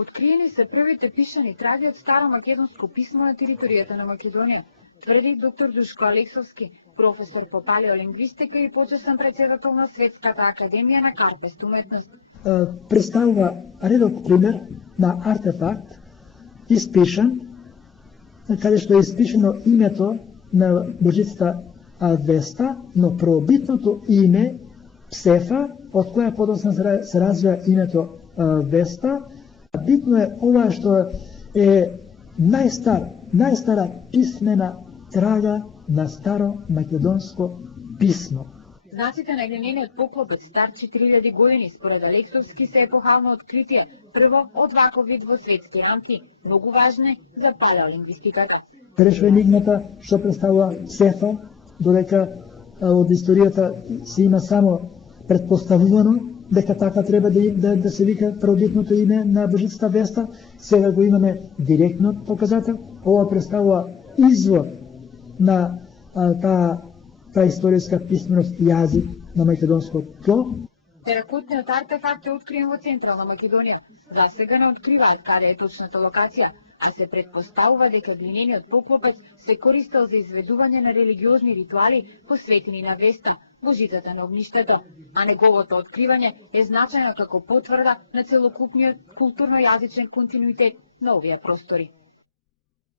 Откриени се првите пишани траги од старомакедонско писмо на територијата на Македонија, тврди доктор Душко Алексовски, професор по палеолингвистика и почесен председател на Светската академија на Карпест уметност. Представува редок пример на артефакт испишан, каде што е испишено името на божицата Веста, но прообитното име Псефа, од која подоцна се развива името Веста. Битно е ова што е најстара писмена трага на старо македонско писмо. Знаците на глинениот поклопец стар 4000 години според Алексовски се епохално откритие, прво од ваков вид во светски рамки, многу важни за палеолингвистиката. Решва енигмата што представува Псефа, додека од историјата се има само предпоставувано дека така треба да се вика првобитното име на божицата Веста. Сега го имаме директно показател. Ова представува извор на таа историска писменост и јазик на македонско тло. Теракотниот артефакт е откриен во Централна Македонија. За сега не откриваат каде е точната локација, а се предпоставува дека глинениот поклопец се користел за изведување на религиозни ритуали посветени на Веста, божицата на огништето, а неговото откривање е значајно како потврда на целокупниот културно-јазичен континуитет на овие простори.